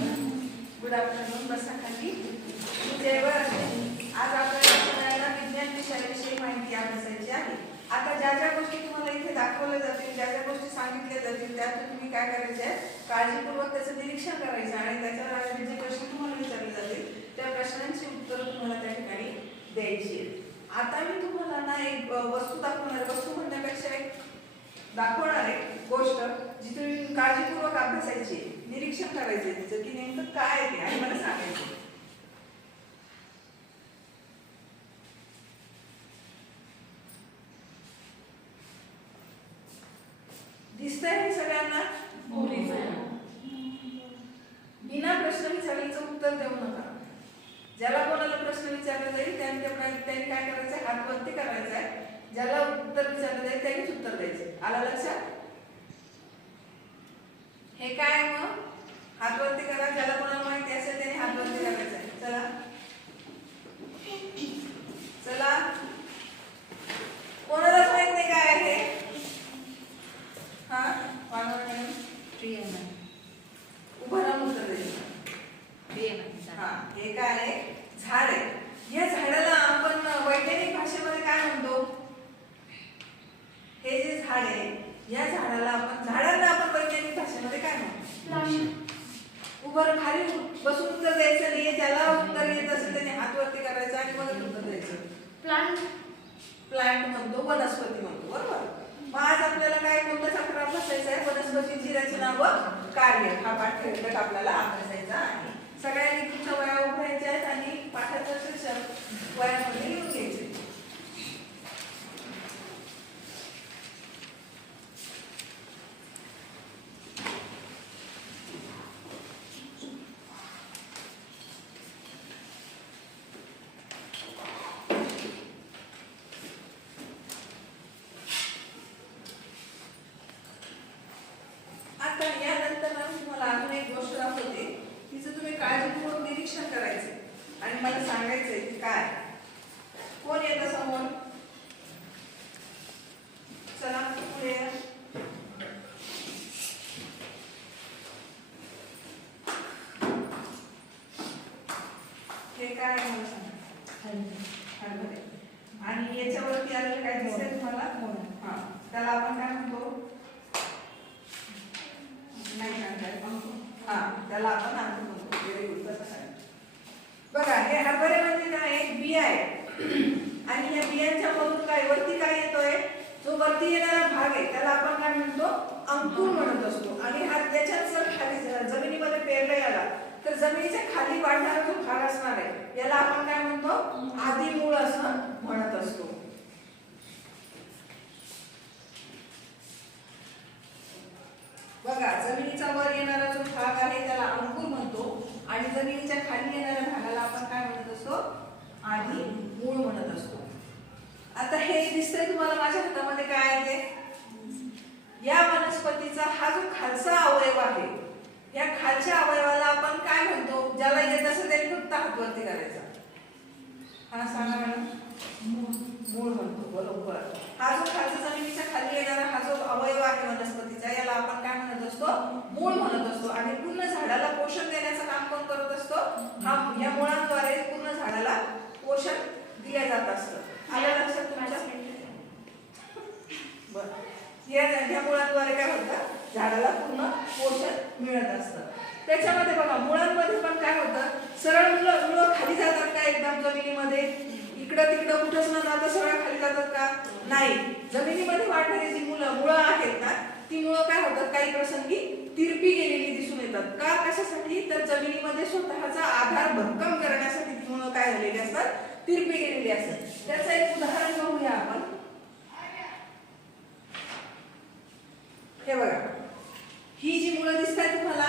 Good afternoon. बसा खाली. जेवण आज आपल्याला सगळ्यांना विज्ञान विषयाविषयी माहिती अभ्यासायची आहे. आता ज्या ज्या गोष्टी तुम्हाला इथे दाखवल्या जातील, ज्या ज्या गोष्टी सांगितल्या जातील, त्यातून तुम्ही काय करायचे आहे, काळजीपूर्वक त्याचं निरीक्षण करायचं आणि त्याच्यावर आधारित जे प्रश्न तुम्हाला विचारले जातील त्या प्रश्नांची उत्तरं तुम्हाला त्या ठिकाणी द्यायची आहेत. आता मी तुम्हाला ना एक वस्तू दाखवणार. वस्तू म्हणण्यापेक्षा एक दाखवणार एक गोष्ट जी तुम्ही काळजीपूर्वक अभ्यासायची, निरीक्षण करायचे तिचं की नेमकं काय आहे ते आणि मला सांगायचं. दिसतंय हे सगळ्यांना? बिना प्रश्न विचारल्याचं उत्तर देऊ नका. ज्याला कोणाला प्रश्न विचारला जाईल त्यांनी काय करायचंय, हात वरती करायचा आहे. ज्याला उत्तर विचारलं जाईल त्यांनीच उत्तर द्यायचं. आलं लक्षात? हे काय मग हात वरती करा. ज्याला कोणाला माहिती असेल त्याने हात वरती करायचा आहे. चला चला, कोणालाच माहित नाही काय आहे? हा उभं राहून उत्तर द्यायचं. हा, हे काय आहे? झाड आहे. या झाडाला आपण वैज्ञानिक भाषेमध्ये काय म्हणतो? हे जे झाड आहे या झाडाला झाडांना आपण वैज्ञानिक भाषेमध्ये काय म्हणतो? उभं खाली बसून उत्तर द्यायचं नाही. ज्याला उत्तर येत असेल त्याने हात वरती करायचं आणि मग उत्तर द्यायचं. प्लांट म्हणतो, वनस्पती म्हणतो. बरोबर. मग आज आपल्याला काय कोणता चॅप्टर अभ्यासायचा आहे? वनस्पतींची रचना व कार्य हा पाठ्यघटक आपल्याला अभ्यासायचा आहे. सगळ्यांनी तुमच्या वया उभरायच्या आहेत आणि पाठाचं शीर्षक वयामध्ये लिहून घ्यायचे. काळजीपूर्वक निरीक्षण करायचे आणि मला सांगायचंय की काय. कोण येतं समोर? चला पुढे. हे काय मला सांगा. हरभरे. आणि याच्यावरती आलेलं काय दिसतंय तुम्हाला? हा, त्याला आपण काय म्हणतो? नाही सांगताय. हा, त्याला आपण अंकुर म्हणतो. बघा, हे हरभरे म्हणजे काय? एक बिया आहे आणि या बियांच्या मधून काय वरती काय येतोय? जो वरती येणारा भाग आहे त्याला आपण काय म्हणतो? अंकुर म्हणत असतो. आणि हा त्याच्यात जर खाली जमिनीमध्ये पेरला गेला तर जमिनीच्या खाली वाढणारा जो भाग असणार आहे याला आपण काय म्हणतो? आदिमूळ असं म्हणत असतो. बघा, जमिनीचा वर येणारा जो भाग आहे त्याला अंकुर म्हणतो आणि जमिनीच्या खाली येणाऱ्या भागाला आपण काय म्हणत असतो? आधी मूळ म्हणत असतो. आता हे दिसतंय तुम्हाला माझ्या हातामध्ये काय आहे ते? या वनस्पतीचा हा जो खालचा अवयव आहे या खालच्या अवयवाला आपण काय म्हणतो? ज्याला येत असेल त्याने फक्त हात वरती करायचा. हा सांगा मॅडम. मूळ म्हणतो. बरोबर. हा जो खालचा जमिनीच्या खाली येणारा हा जो अवयव आहे वनस्पतीचा याला आपण काय म्हणत असतो? मूळ म्हणत असतो. आणि पूर्ण झाडाला पोषण देण्याचं काम कोण करत असतो? हा, या मुळांद्वारे पूर्ण झाडाला पोषण दिले जात असतं. आलं लक्षात तुमच्या? बरं. या मुळांद्वारे काय होतं? झाडाला पूर्ण पोषण मिळत असतं. त्याच्यामध्ये बघा, मुळांमध्ये पण काय होतं? सरळ मुळं खाली जातात का एकदम जमिनीमध्ये? इकडं तिकडं कुठंच न जाता सरळ खाली जातात का? नाही. जमिनीमध्ये वाढणारी जी मुळं आहेत ना ती मुळं काय होतात? काही प्रसंगी तिरपी गेलेली दिसून येतात. का? कशासाठी? तर जमिनीमध्ये स्वतःचा आधार भक्कम करण्यासाठी ती मुळं काय झालेली असतात? तिरपी गेलेली असतात. त्याचं एक उदाहरण घेऊया आपण. हे बघा, ही जी मुळं दिसतात तुम्हाला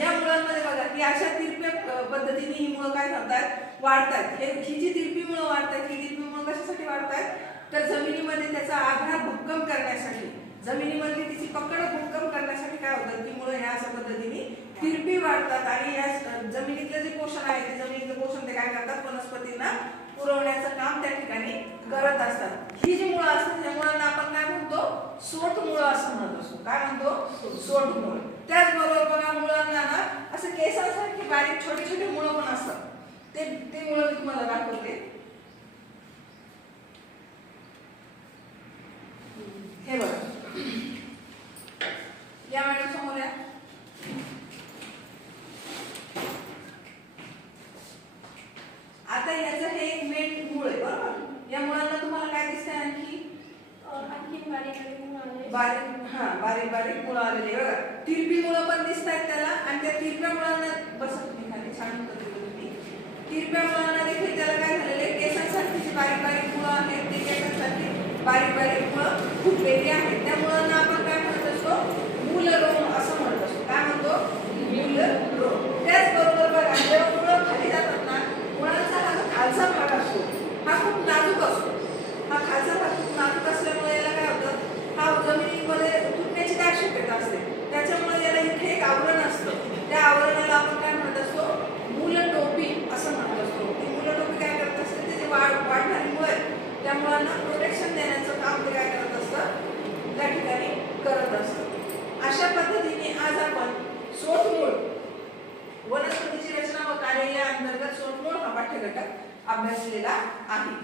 या मुळांमध्ये बघा की अशा तिरप्या पद्धतीने ही मुळं काय करतात? वाढतात. ही जी तिरपी मुळं वाढतात ही तिरपी मुळं कशासाठी वाढतात? तर जमिनीमध्ये त्याचा आधार भक्कम करण्यासाठी, जमिनीमध्ये तिची पकड भक्कम करण्यासाठी काय होतं? ती मुळं ह्या अशा पद्धतीने तिरपी वाढतात आणि या जमिनीतलं जे पोषण आहे ते जमिनीतलं पोषण ते काय करतात? वनस्पतींना पुरवण्याचं काम त्या ठिकाणी करत असतात. ही जी मुळं असतात त्या मुळांना आपण काय म्हणतो? सोट मुळं असं म्हणत असतो. काय म्हणतो? सोट मुळं. त्याचबरोबर बघा, मुळांना ना असं केस आणखी बारीक बारीक बारीक मुळं आलेली बघा. तिरपी मुळं पण दिसत आहेत त्याला आणि त्या तिरप्या मुळांना बसत तुम्ही खाली छान तुम्ही तिरप्या मुळांना देखील त्याला काय झालेले केसांसारखी जी बारीक बारीक मुळं आहेत ते केसांसारखी बारीक बारीक मुळं फुटलेली आहेत. त्या मुळांना आपण काय म्हणत असतो मूलरोम असं म्हणत असतो. काय म्हणतो मूलरोम. त्याचबरोबर बघा जेव्हा मुळं खाली जातात ना मुळांचा हा जो खालचा भाग असतो हा खूप नाजूक असतो. हा खालचा भाग खूप नाजूक असल्यामुळे याला काय होतं हा जमिनीमध्ये तुटण्याची काय शक्यता असते. त्याच्यामुळे याला इथे एक आवरण असतं. त्या आवरणाला आपण काय म्हणत असतो मूलटोपी असं म्हणत असतो. ती मूलटोपी काय करत असते ते जे वाढणारी मुळं आहेत त्या मुळांना प्रोटेक्शन देण्याचं काम ते काय करत असतं त्या ठिकाणी करत असतं. अशा पद्धतीने आज आपण सोटमूळ वनस्पतीची रचना व कार्य या अंतर्गत सोटमूळ हा पाठ्यघटक अभ्यासलेला आहे.